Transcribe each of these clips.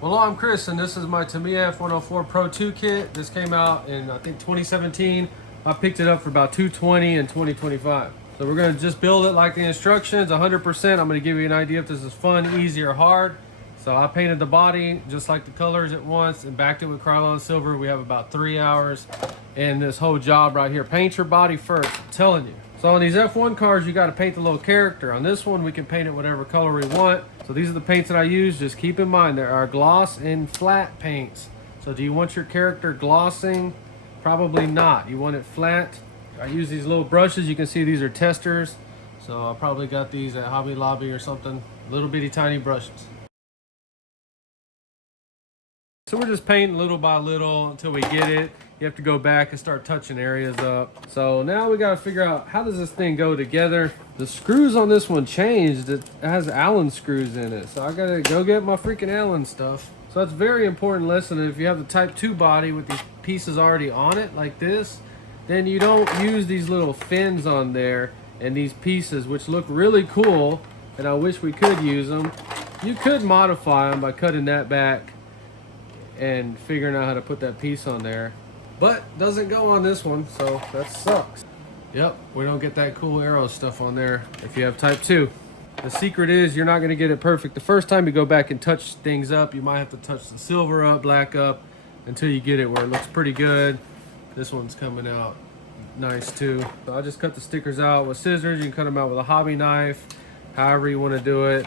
Well, I'm Chris, and this is my Tamiya F104 Pro 2 kit. This came out in, I think, 2017. I picked it up for about $220 in 2025. So we're going to just build it like the instructions, 100%. I'm going to give you an idea if this is fun, easy, or hard. So I painted the body just like the colors at once and backed it with Krylon silver. We have about 3 hours in this whole job right here. Paint your body first, I'm telling you. So on these F1 cars, you got to paint the little character. On this one, we can paint it whatever color we want. So these are the paints that I use. Just keep in mind, there are gloss and flat paints. So do you want your character glossing? Probably not. You want it flat. I use these little brushes. You can see these are testers. So I probably got these at Hobby Lobby or something. Little bitty tiny brushes. So we're just painting little by little until we get it. You have to go back and start touching areas up. So now we got to figure out, how does this thing go together? The screws on this one changed. It has Allen screws in it. So I got to go get my freaking Allen stuff. So that's a very important lesson. If you have the Type 2 body with these pieces already on it like this, then you don't use these little fins on there and these pieces, which look really cool. And I wish we could use them. You could modify them by cutting that back and figuring out how to put that piece on there, but doesn't go on this one, so that sucks. Yep, we don't get that cool arrow stuff on there if you have Type 2. The secret is you're not going to get it perfect the first time you go back and touch things up. You might have to touch the silver up, black up, until you get it where it looks pretty good. This one's coming out nice too. So I just cut the stickers out with scissors. You can cut them out with a hobby knife, however you want to do it.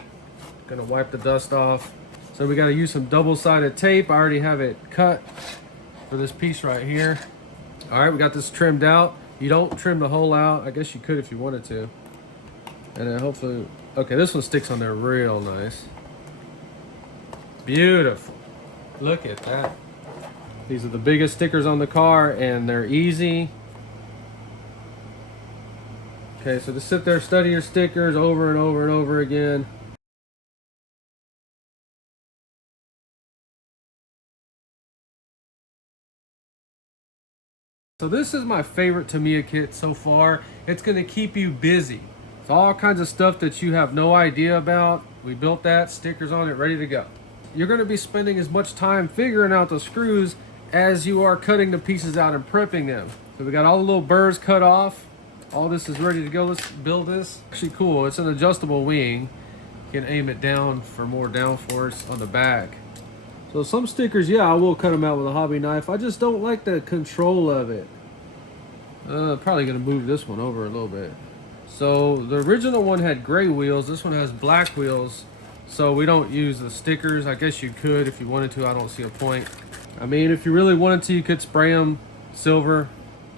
Gonna wipe the dust off. So we got to use some double-sided tape. I already have it cut for this piece right here. All right, we got this trimmed out. You don't trim the hole out. I guess you could if you wanted to. And then hopefully, okay, this one sticks on there real nice. Beautiful. Look at that. These are the biggest stickers on the car and they're easy. Okay, so just sit there, study your stickers over and over and over again. So this is my favorite Tamiya kit so far. It's going to keep you busy. It's all kinds of stuff that you have no idea about. We built that, stickers on it, ready to go. You're going to be spending as much time figuring out the screws as you are cutting the pieces out and prepping them. So we got all the little burrs cut off. All this is ready to go. Let's build this. Actually cool, it's an adjustable wing. You can aim it down for more downforce on the back. So some stickers, yeah, I will cut them out with a hobby knife. I just don't like the control of it. Probably gonna move this one over a little bit. So the original one had gray wheels. This one has black wheels. So we don't use the stickers. I guess you could if you wanted to. I don't see a point. I mean, if you really wanted to, you could spray them silver.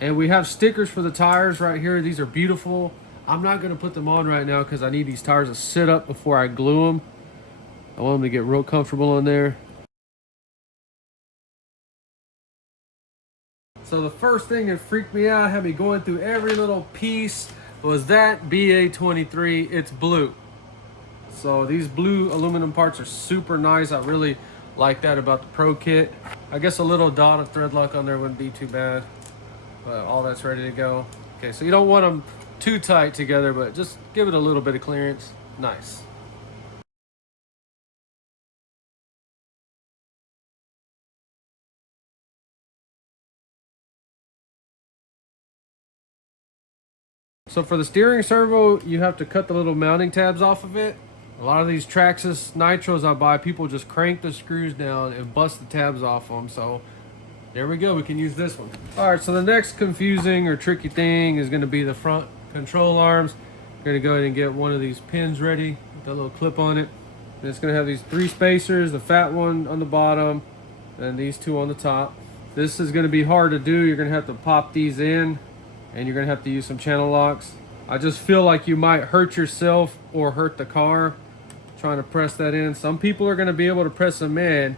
And we have stickers for the tires right here. These are beautiful. I'm not gonna put them on right now because I need these tires to sit up before I glue them. I want them to get real comfortable on there. So the first thing that freaked me out, had me going through every little piece, was that BA23. It's blue. So these blue aluminum parts are super nice. I really like that about the Pro kit. I guess a little dot of thread lock on there wouldn't be too bad, but all that's ready to go. Okay, so you don't want them too tight together, but just give it a little bit of clearance. Nice. So for the steering servo, you have to cut the little mounting tabs off of it. A lot of these Traxxas Nitros I buy, people just crank the screws down and bust the tabs off them. So there we go, we can use this one. All right, so the next confusing or tricky thing is gonna be the front control arms. We're gonna go ahead and get one of these pins ready with that little clip on it. And it's gonna have these 3 spacers, the fat one on the bottom, and these 2 on the top. This is gonna be hard to do. You're gonna have to pop these in, and you're gonna have to use some channel locks. I just feel like you might hurt yourself or hurt the car trying to press that in. Some people are gonna be able to press them in.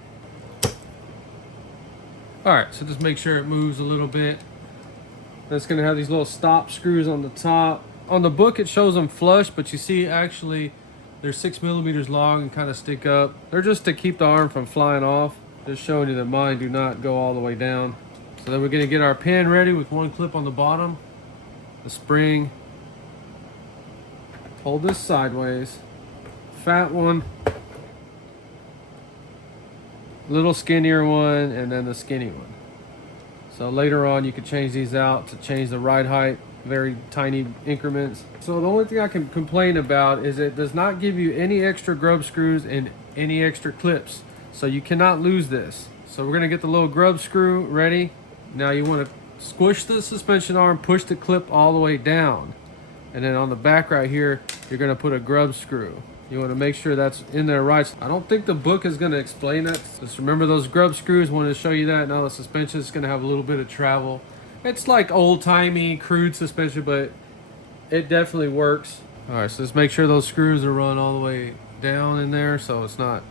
All right, so just make sure it moves a little bit. It's gonna have these little stop screws on the top. On the book, it shows them flush, but you see actually they're 6 millimeters long and kind of stick up. They're just to keep the arm from flying off. Just showing you that mine do not go all the way down. So then we're gonna get our pin ready with one clip on the bottom. The spring. Hold this sideways. Fat one. little skinnier one, and then the skinny one. So later on you can change these out to change the ride height, very tiny increments. So the only thing I can complain about is it does not give you any extra grub screws and any extra clips. So you cannot lose this. So we're gonna get the little grub screw ready. Now you wanna squish the suspension arm, push the clip all the way down. And then on the back right here, you're gonna put a grub screw. You wanna make sure that's in there right. I don't think the book is gonna explain that. Just remember those grub screws, wanted to show you that. Now the suspension is gonna have a little bit of travel. It's like old-timey, crude suspension, but it definitely works. All right, so just make sure those screws are run all the way down in there so it's not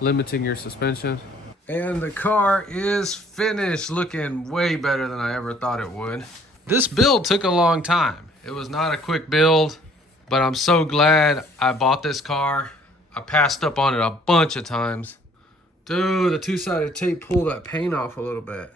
limiting your suspension. And the car is finished, looking way better than I ever thought it would. This build took a long time. It was not a quick build, but I'm so glad I bought this car. I passed up on it a bunch of times. Dude, the two-sided tape pulled that paint off a little bit.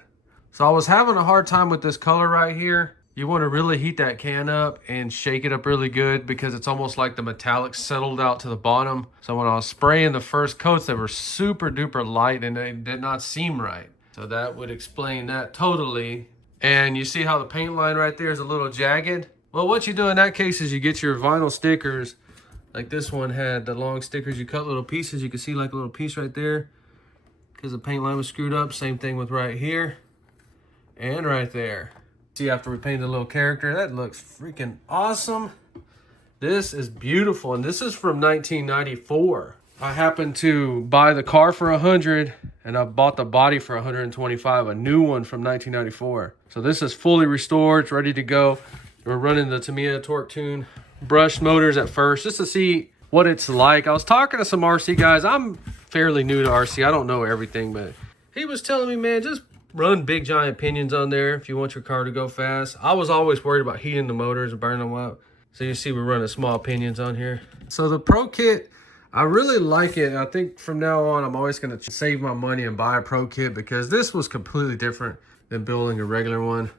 So I was having a hard time with this color right here. You want to really heat that can up and shake it up really good because it's almost like the metallic settled out to the bottom. So when I was spraying the first coats, they were super duper light and they did not seem right. So that would explain that totally. And you see how the paint line right there is a little jagged? Well, what you do in that case is you get your vinyl stickers. Like this one had the long stickers. You cut little pieces. You can see like a little piece right there because the paint line was screwed up. Same thing with right here and right there. See, after we painted a little character, that looks freaking awesome. This is beautiful, and this is from 1994. I happened to buy the car for 100, and I bought the body for 125, a new one from 1994. So this is fully restored, it's ready to go. We're running the Tamiya Torque Tune brushed motors at first, just to see what it's like. I was talking to some RC guys. I'm fairly new to RC. I don't know everything, but he was telling me, man, just run big giant pinions on there if you want your car to go fast. I was always worried about heating the motors and burning them up. So you see we're running small pinions on here. So the Pro Kit, I really like it. I think from now on, I'm always gonna save my money and buy a Pro Kit because this was completely different than building a regular one.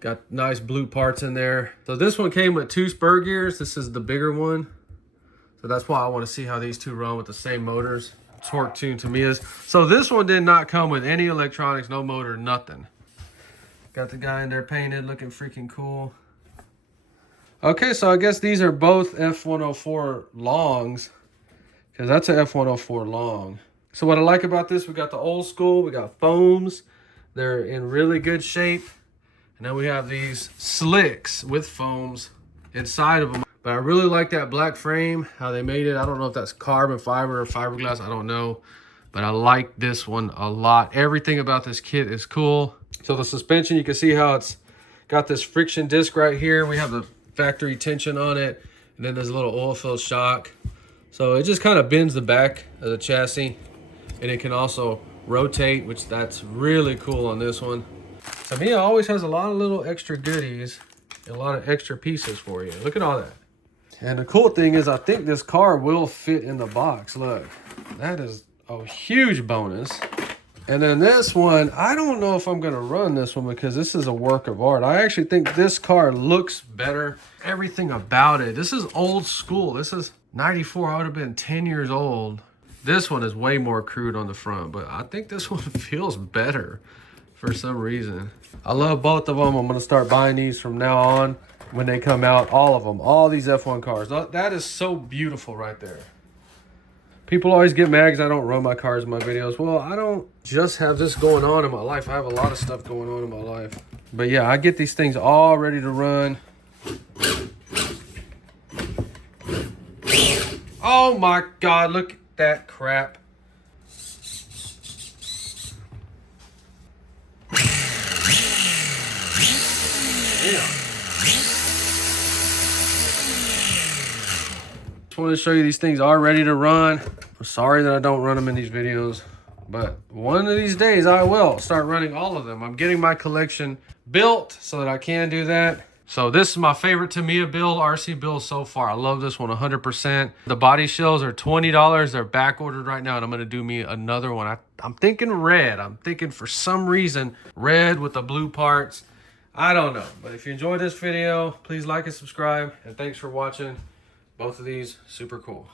Got nice blue parts in there. So this one came with 2 spur gears. This is the bigger one. So that's why I wanna see how these two run with the same motors. Torque Tune Tamiyas. So this one did not come with any electronics, no motor, nothing. Got the guy in there painted, looking freaking cool. Okay, so I guess these are both F104 longs, because that's a F104 long. So what I like about this, we got the old school, we got foams. They're in really good shape. And then we have these slicks with foams inside of them. But I really like that black frame, how they made it. I don't know if that's carbon fiber or fiberglass, I don't know. But I like this one a lot. Everything about this kit is cool. So the suspension, you can see how it's got this friction disc right here. We have the factory tension on it. And then there's a little oil-filled shock. So it just kind of bends the back of the chassis. And it can also rotate, which that's really cool on this one. Tamiya always has a lot of little extra goodies. And a lot of extra pieces for you. Look at all that. And the cool thing is I think this car will fit in the box. Look, that is a huge bonus. And then this one, I don't know if I'm going to run this one because this is a work of art. I actually think this car looks better. Everything about it. This is old school. This is 94. I would have been 10 years old. This one is way more crude on the front, but I think this one feels better for some reason. I love both of them. I'm going to start buying these from now on. When they come out, all of them, all these F1 cars. That is so beautiful right there. People always get mad because I don't run my cars in my videos. Well, I don't just have this going on in my life. I have a lot of stuff going on in my life. But yeah, I get these things all ready to run. Oh my God, look at that crap. Yeah. Just wanted to show you these things are ready to run. I'm sorry that I don't run them in these videos, but one of these days I will start running all of them. I'm getting my collection built so that I can do that. So this is my favorite Tamiya build, RC build so far. I love this one 100%. The body shells are $20. They're back ordered right now, and I'm gonna do me another one. I'm thinking red. I'm thinking for some reason red with the blue parts. I don't know, but if you enjoyed this video, please like and subscribe, and thanks for watching. Both of these, super cool.